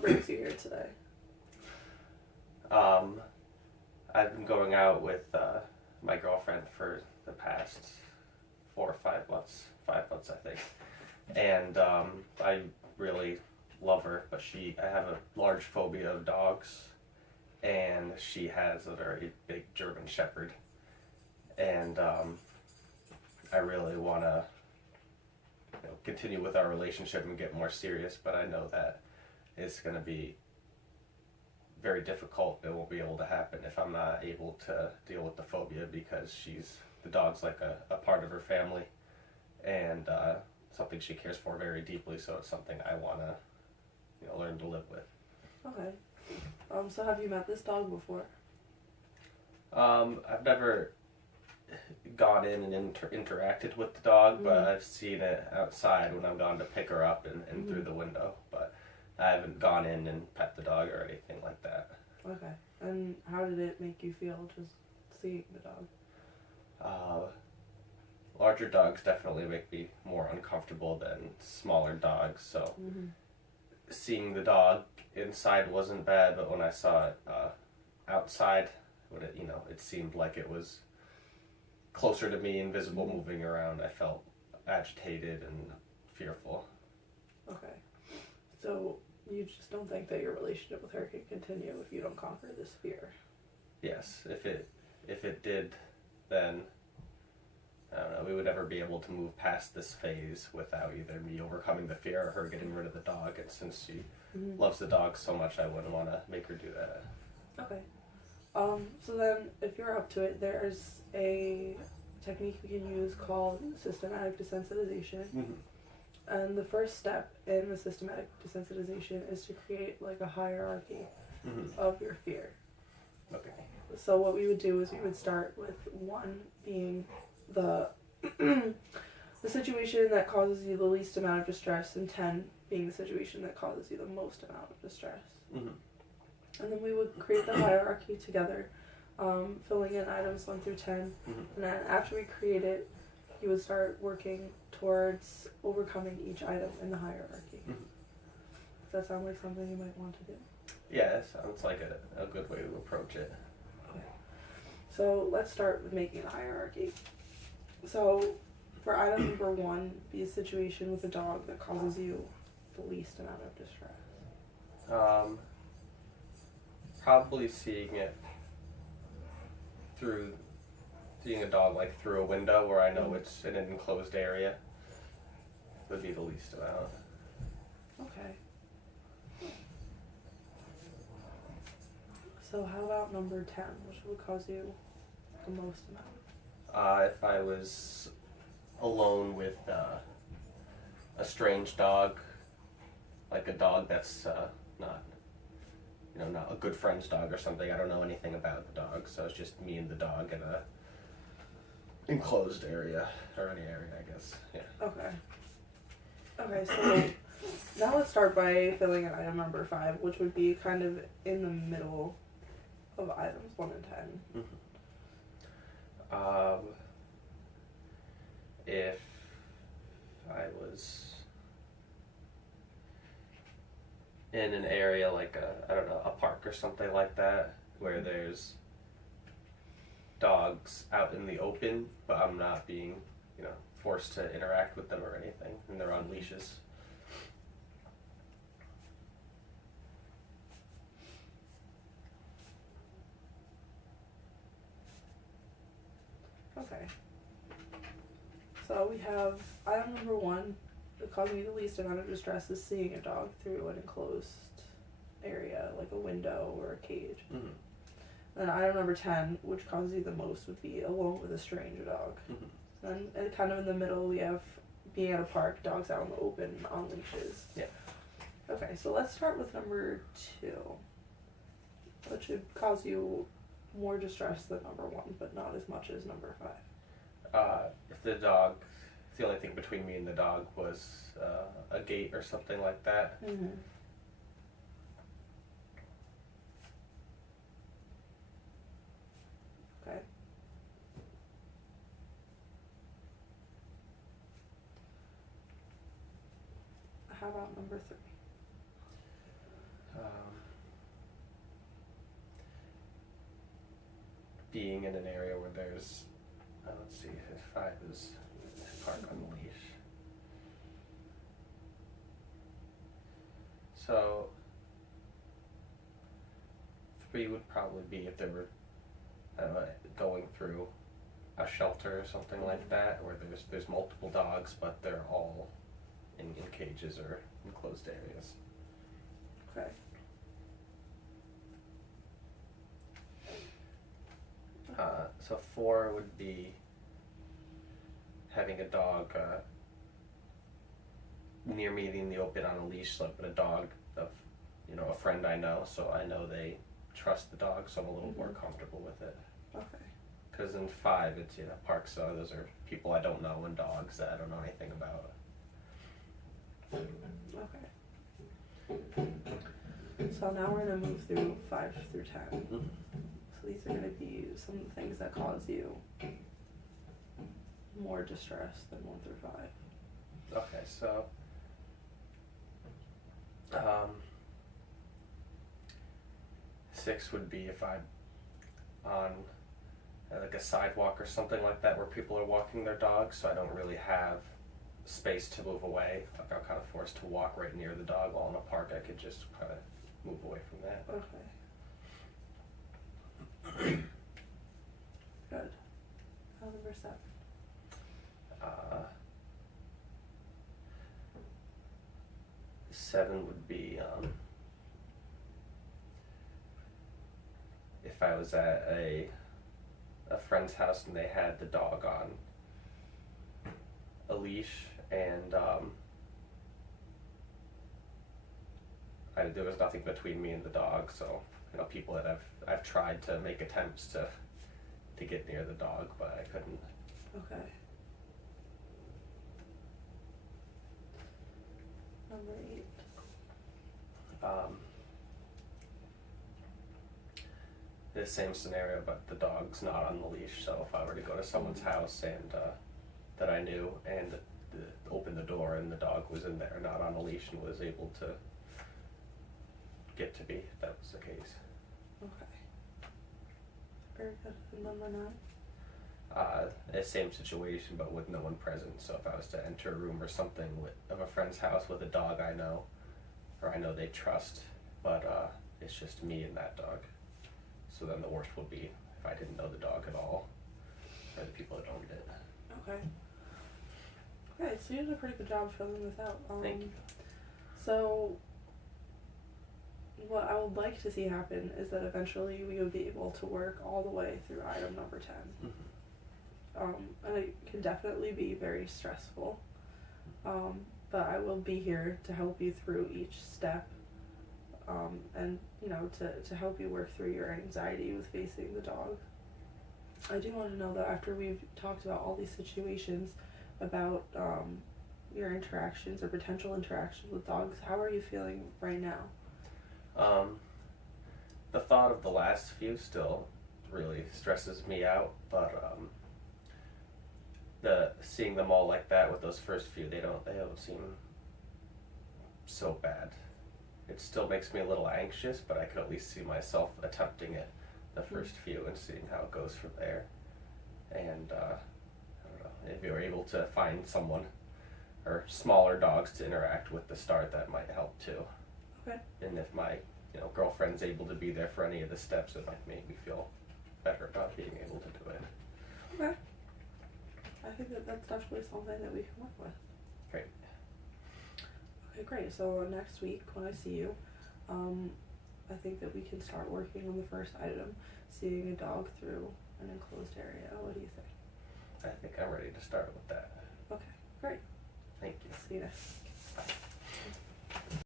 what brings you here today? Um, I've been going out with my girlfriend for the past 4 or 5 months, 5 months I think, and I really love her, but I have a large phobia of dogs, and she has a very big German Shepherd, and I really want to continue with our relationship and get more serious, but I know that it's going to be very difficult. It won't be able to happen if I'm not able to deal with the phobia, because the dog's like a part of her family, and something she cares for very deeply, so it's something I want to learn to live with. Okay. So have you met this dog before? I've never gone in and interacted with the dog, but Mhm. I've seen it outside when I've gone to pick her up and through the window, but I haven't gone in and pet the dog or anything like that. Okay. And how did it make you feel just seeing the dog? Larger dogs definitely make me more uncomfortable than smaller dogs, so seeing the dog inside wasn't bad, but when I saw it outside, it seemed like it was closer to me, invisible, moving around. I felt agitated and fearful. Okay. So you just don't think that your relationship with her can continue if you don't conquer this fear? Yes, if it did, then I don't know, we would never be able to move past this phase without either me overcoming the fear or her getting rid of the dog. And since she loves the dog so much, I wouldn't want to make her do that. Okay. So then, if you're up to it, there's a technique we can use called systematic desensitization. And the first step in the systematic desensitization is to create like a hierarchy of your fear. Okay. So what we would do is we would start with 1 being the the situation that causes you the least amount of distress, and 10 being the situation that causes you the most amount of distress. And then we would create the hierarchy together, filling in items 1 through 10. And then after we create it, you would start working towards overcoming each item in the hierarchy. Does that sound like something you might want to do? Yeah, it sounds like a good way to approach it. Okay. So let's start with making a hierarchy. So for item number 1, be a situation with a dog that causes you the least amount of distress. Probably seeing a dog like through a window where I know it's in an enclosed area would be the least amount. Okay. So how about number 10, which would cause you the most amount? If I was alone with a strange dog, like a dog that's not a good friend's dog or something. I don't know anything about the dog, so it's just me and the dog in a enclosed area, or any area, I guess. Yeah. Okay, so now let's start by filling in item number 5, which would be kind of in the middle of items 1 and 10. If I was in an area like a park or something like that, where there's dogs out in the open, but I'm not being, forced to interact with them or anything, and they're on leashes. Okay. So we have item number 1, causing you the least amount of distress is seeing a dog through an enclosed area, like a window or a cage. And item number 10, which causes you the most, would be alone with a strange dog. And kind of in the middle, we have being at a park, dogs out in the open on leashes. Yeah. Okay, so let's start with number 2, which would cause you more distress than number 1, but not as much as number 5. If the only thing between me and the dog was a gate or something like that. Okay. How about number 3? being in an area where there's, let's see, 5 is park on the leash. So 3 would probably be if they were going through a shelter or something like that, where there's multiple dogs, but they're all in cages or enclosed areas. Okay. So 4 would be having a dog near me in the open on a leash, but a dog of, a friend I know, so I know they trust the dog, so I'm a little more comfortable with it. Okay. Because in 5, it's, parks, so those are people I don't know, and dogs that I don't know anything about. Okay. So now we're going to move through 5 through 10. Mm-hmm. So these are going to be some of the things that cause you more distress than 1 through 5. Okay, so 6 would be if I'm on like a sidewalk or something like that where people are walking their dogs, so I don't really have space to move away. Like I'm kind of forced to walk right near the dog, while in a park I could just kind of move away from that. Okay. Good. Number 7. 7 would be if I was at a friend's house and they had the dog on a leash, and there was nothing between me and the dog, so people that I've tried to make attempts to get near the dog, but I couldn't. Okay. Number 8. The same scenario, but the dog's not on the leash, so if I were to go to someone's house and that I knew and open the door and the dog was in there not on a leash and was able to get to me, that was the case. Okay. Very good. And number 9? The same situation, but with no one present. So if I was to enter a room or something of a friend's house with a dog I know, or I know they trust, but it's just me and that dog. So then the worst would be if I didn't know the dog at all, or the people that owned it. Okay. Okay, so you did a pretty good job filling this out. Thank you. So what I would like to see happen is that eventually we would be able to work all the way through item number 10. Mm-hmm. And it can definitely be very stressful. But I will be here to help you through each step. And to help you work through your anxiety with facing the dog. I do want to know, though, after we've talked about all these situations about your interactions or potential interactions with dogs, how are you feeling right now? The thought of the last few still really stresses me out, but seeing them all like that with those first few, they don't seem so bad. It still makes me a little anxious, but I could at least see myself attempting it the first few and seeing how it goes from there. And I don't know, if you're able to find someone or smaller dogs to interact with to start, that might help too. Okay. And if my girlfriend's able to be there for any of the steps, it might make me feel better about being able to do it. Okay. I think that's definitely something that we can work with. Great. Okay, great. So next week when I see you, I think that we can start working on the first item, seeing a dog through an enclosed area. What do you think? I think I'm ready to start with that. Okay, great. Thank you. See you next.